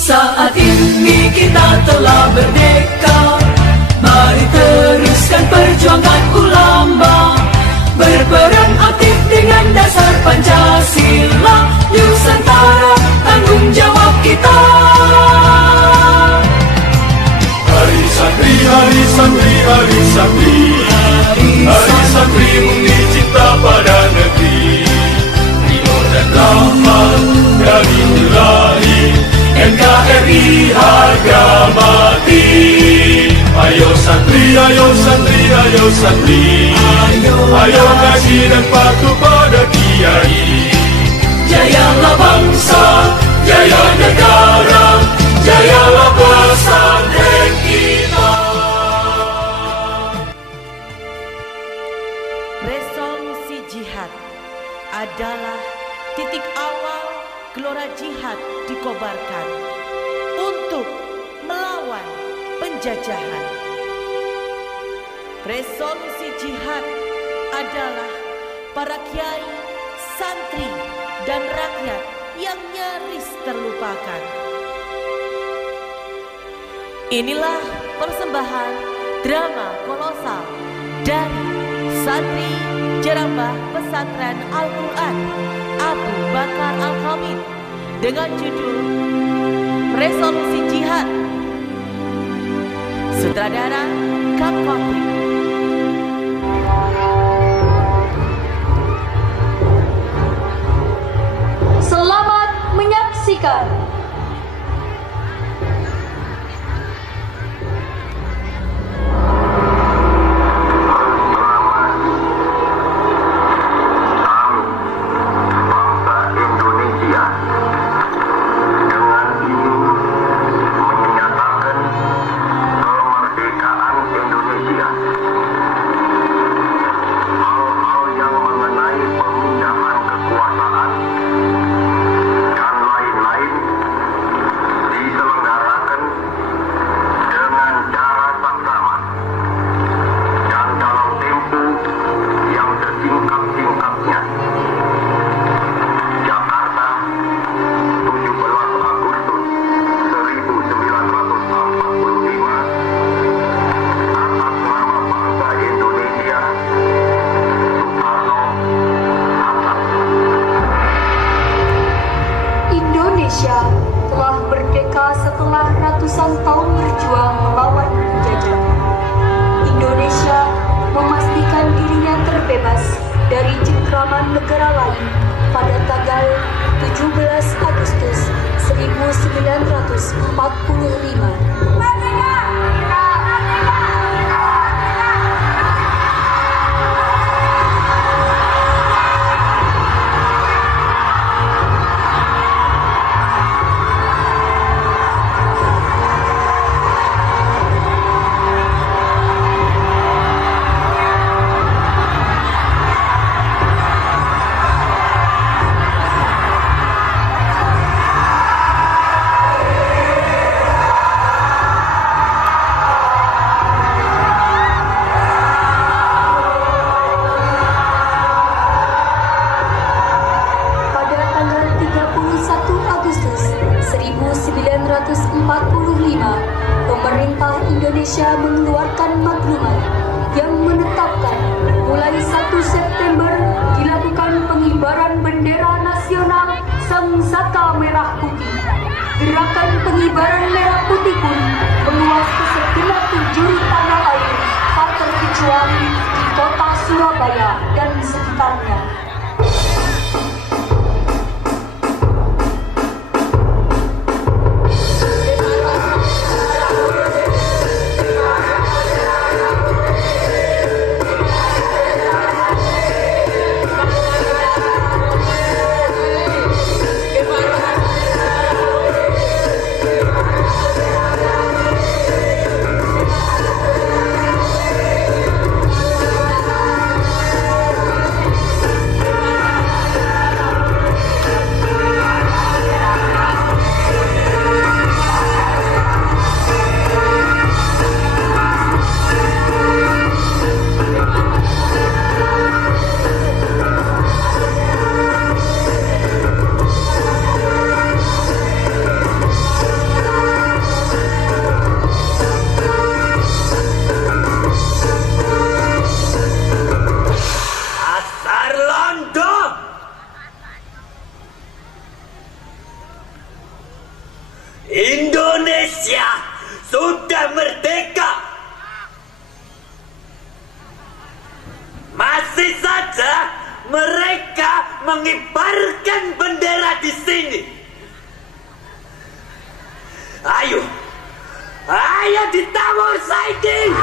Saat ini kita telah merdeka, mari teruskan perjuangan ulama, berperan aktif dengan dasar Pancasila. Nusantara tanggung jawab kita. Hari santri, hari santri, hari santri, hari santri bukti cinta pada negeri. Timur dan rahmat dari Ilahi, NKRI harga mati. Ayo santri, ayo santri, ayo santri, ayo ngaji dan patuh pada kiai. Jayalah bangsa, jaya negara, jayalah pesantren kita. Resolusi jihad adalah titik awal gelora jihad dikobarkan untuk melawan penjajahan. Resolusi jihad adalah para kiai, santri, dan rakyat yang nyaris terlupakan. Inilah persembahan drama kolosal dari Santri Jerambah Pesantren Al-Quran Abu Bakar Al-Hamid dengan judul Resolusi Jihad. Sutradara Kang Kotri. Selamat menyaksikan. Indonesia telah merdeka setelah ratusan tahun berjuang melawan penjajah. Indonesia memastikan dirinya terbebas dari cengkraman negara lain pada tanggal 17 Agustus 1945. Pemerintah Indonesia mengeluarkan maklumat yang menetapkan mulai 1 September dilakukan pengibaran bendera nasional Sangsaka Merah Putih. Gerakan pengibaran merah putih pun meluas ke segenap penjuru tanah air, tak terkecuali di kota Surabaya dan sekitarnya. Indonesia sudah merdeka. Masih saja mereka mengibarkan bendera di sini. Ayo ditawar Saidi.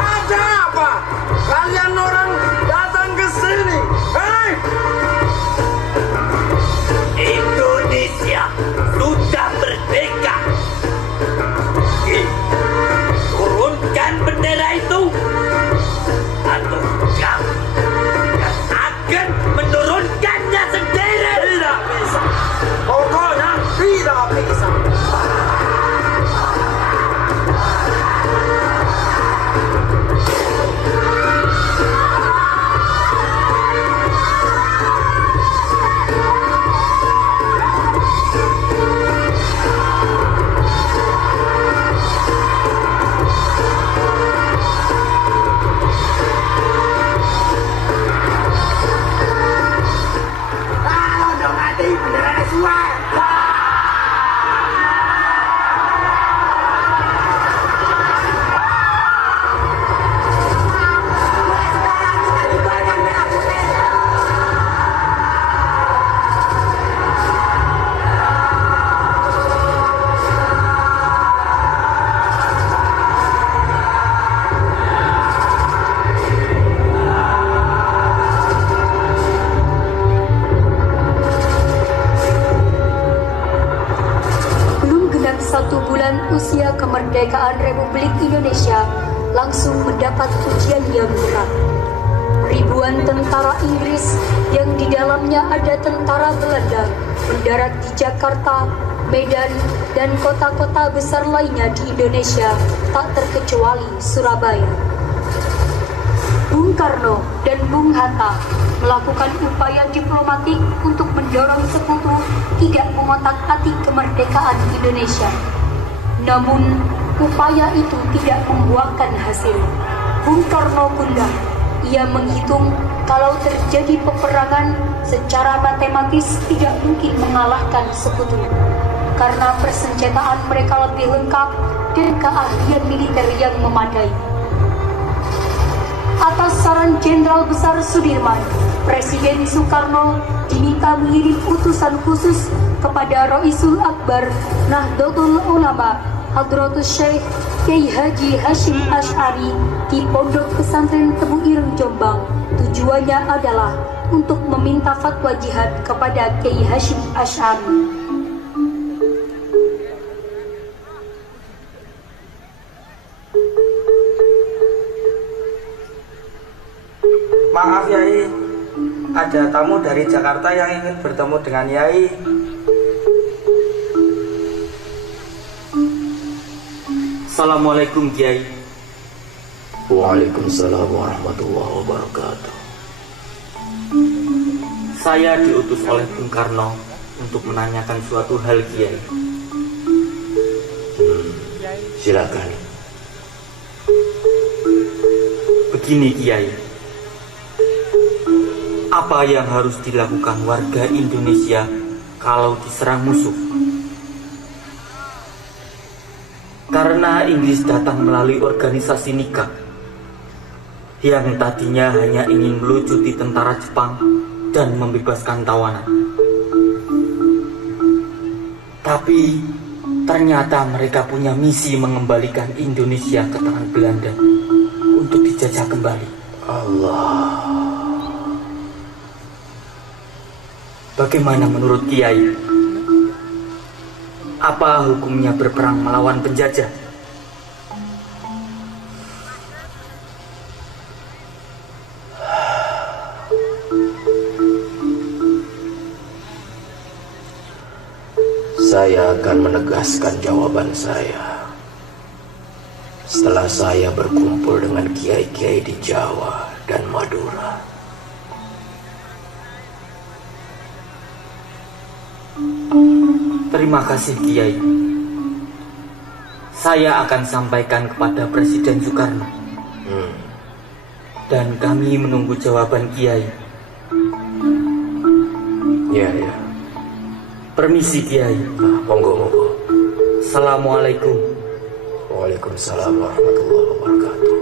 Ada apa? Kalian orang datang ke sini. Indonesia sudah merdeka. Turunkan bendera itu, atau kami akan menurunkannya sendiri. Tidak bisa. Pokoknya tidak bisa. Usia kemerdekaan Republik Indonesia langsung mendapat ujian yang berat. Ribuan tentara Inggris yang di dalamnya ada tentara Belanda mendarat di Jakarta, Medan, dan kota-kota besar lainnya di Indonesia, tak terkecuali Surabaya. Bung Karno dan Bung Hatta melakukan upaya diplomatik untuk mendorong Sekutu tidak mengotak-atik kemerdekaan Indonesia. Namun, upaya itu tidak membuahkan hasil. Bung Karno gundah. Ia menghitung kalau terjadi peperangan secara matematis tidak mungkin mengalahkan Sekutu, karena persenjataan mereka lebih lengkap dan keahlian militer yang memadai. Atas saran Jenderal Besar Sudirman, Presiden Soekarno diminta mengirim utusan khusus kepada Roisul Akbar Nahdlatul Ulama Hadratus Syekh Kiai Haji Hashim Asy'ari di Pondok Pesantren Tebu Ireng Jombang. Tujuannya adalah untuk meminta fatwa jihad kepada Kiai Hashim Asy'ari. Maaf Yai, ada tamu dari Jakarta yang ingin bertemu dengan Yai. Assalamualaikum Kiai. Waalaikumsalam warahmatullahi wabarakatuh. Saya diutus oleh Bung Karno untuk menanyakan suatu hal Kiai. Silakan. Begini Kiai, apa yang harus dilakukan warga Indonesia kalau diserang musuh? Karena Inggris datang melalui organisasi nikah yang tadinya hanya ingin melucuti tentara Jepang dan membebaskan tawanan. Tapi ternyata mereka punya misi mengembalikan Indonesia ke tangan Belanda untuk dijajah kembali. Allah. Bagaimana menurut Kiai? Apa hukumnya berperang melawan penjajah? Saya akan menegaskan jawaban saya setelah saya berkumpul dengan kiai-kiai di Jawa dan Madura. Terima kasih Kiai. Saya akan sampaikan kepada Presiden Soekarno Dan kami menunggu jawaban Kiai. Ya. Permisi Kiai. Monggo. Assalamualaikum. Waalaikumsalam warahmatullahi wabarakatuh.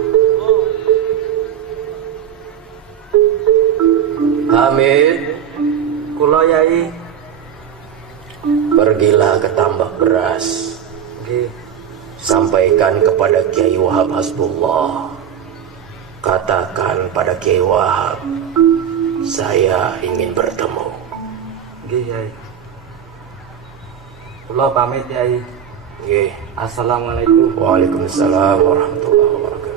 Hamid, Kula Yai. pergilah ke tambak beras. Nggih. Sampaikan kepada Kiai Wahab Hasbullah. Katakan pada Kiai Wahab, saya ingin bertemu. Nggih Yai. Kula pamit Yai. Nggih. Assalamualaikum. Waalaikumsalam warahmatullahi wabarakatuh.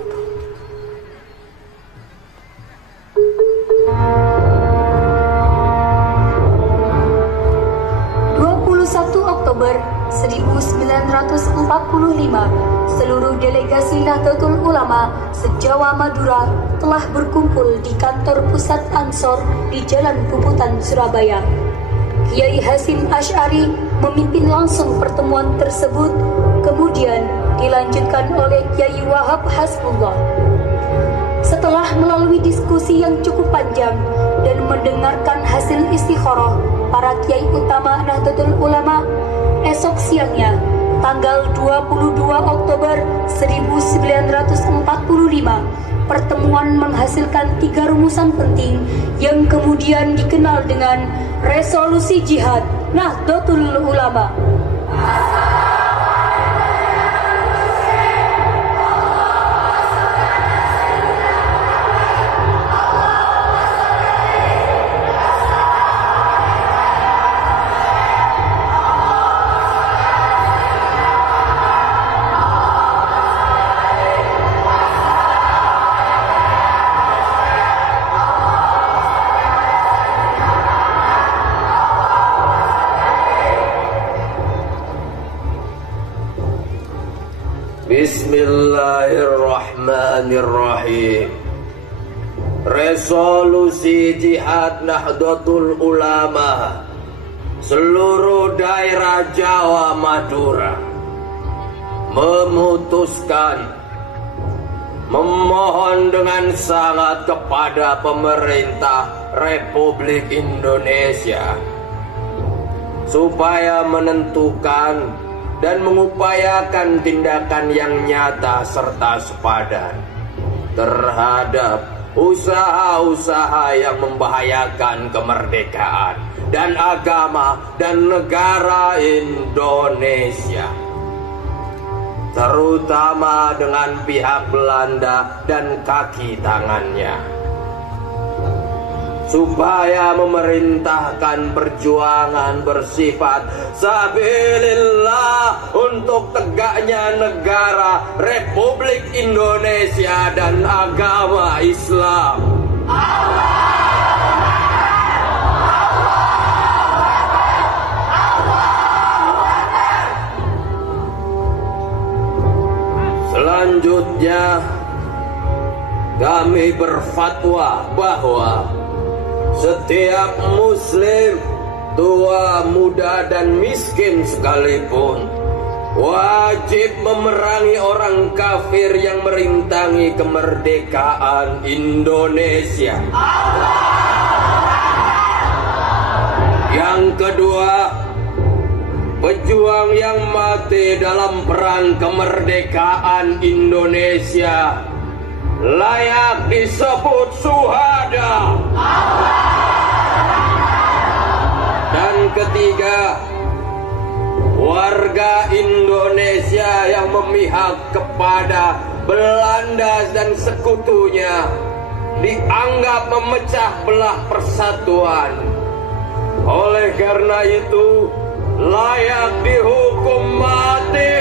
Oktober 1945, seluruh delegasi Nahdlatul Ulama se-Jawa Madura telah berkumpul di kantor pusat Ansor di Jalan Puputan, Surabaya. Kiai Hasim Asy'ari memimpin langsung pertemuan tersebut, kemudian dilanjutkan oleh Kiai Wahab Hasbullah. Setelah melalui diskusi yang cukup panjang dan mendengarkan hasil istikharah para kiai utama Nahdlatul Ulama, esok siangnya, tanggal 22 Oktober 1945, pertemuan menghasilkan 3 rumusan penting yang kemudian dikenal dengan Resolusi Jihad Nahdlatul Ulama. Bismillahirrahmanirrahim. Resolusi Jihad Nahdlatul Ulama seluruh daerah Jawa Madura memutuskan memohon dengan sangat kepada pemerintah Republik Indonesia supaya menentukan dan mengupayakan tindakan yang nyata serta sepadan terhadap usaha-usaha yang membahayakan kemerdekaan dan agama dan negara Indonesia, terutama dengan pihak Belanda dan kaki tangannya, supaya memerintahkan perjuangan bersifat sabilillah untuk tegaknya negara Republik Indonesia dan agama Islam. Selanjutnya, kami berfatwa bahwa setiap muslim, tua, muda, dan miskin sekalipun wajib memerangi orang kafir yang merintangi kemerdekaan Indonesia. Yang kedua, pejuang yang mati dalam perang kemerdekaan Indonesia layak disebut syuhada. Dan ketiga, warga Indonesia yang memihak kepada Belanda dan sekutunya dianggap memecah belah persatuan. Oleh karena itu, layak dihukum mati.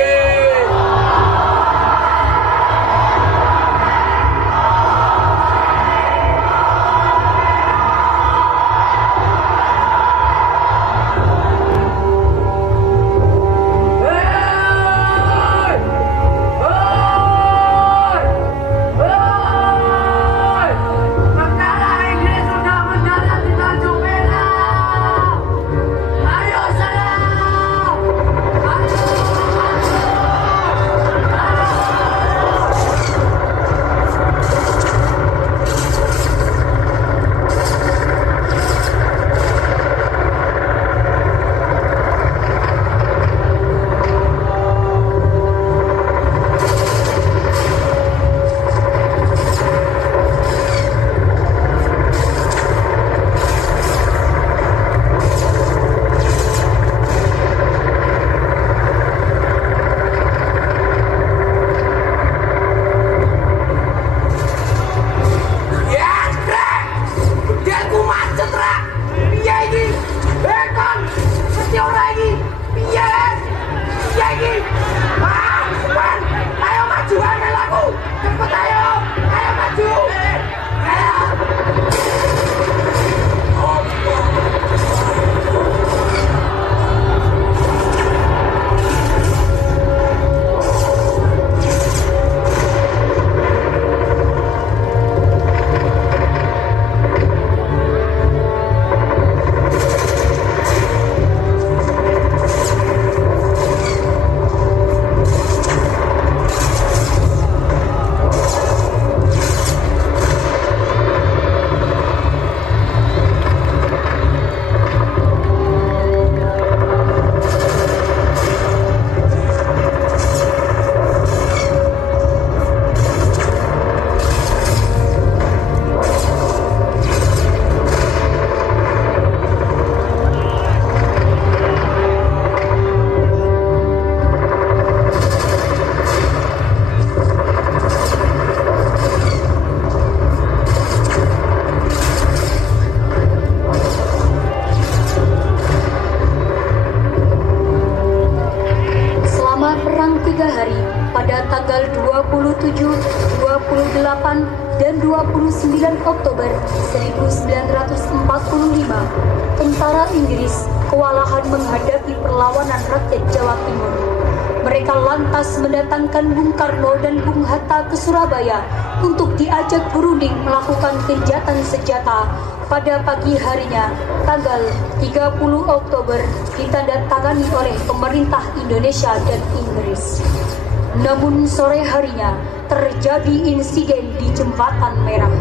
28 dan 29 Oktober 1945, tentara Inggris kewalahan menghadapi perlawanan rakyat Jawa Timur. Mereka lantas mendatangkan Bung Karno dan Bung Hatta ke Surabaya untuk diajak berunding melakukan gencatan senjata. Pada pagi harinya, tanggal 30 Oktober, ditandatangani oleh pemerintah Indonesia dan Inggris. Namun sore harinya, terjadi insiden di Jembatan Merah.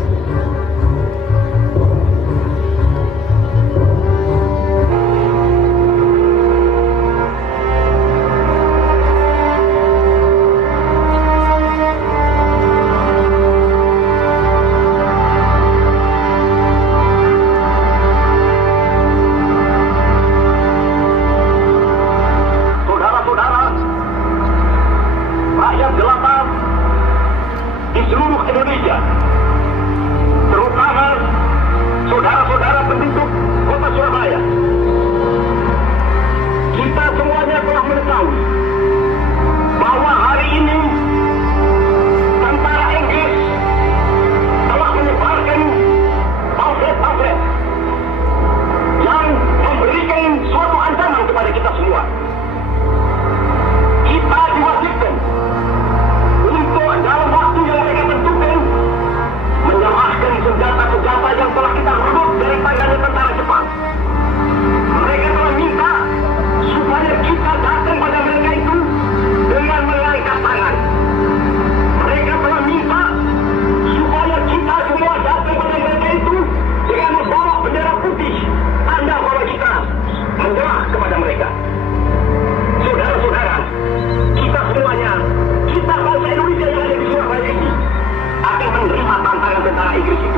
Inggris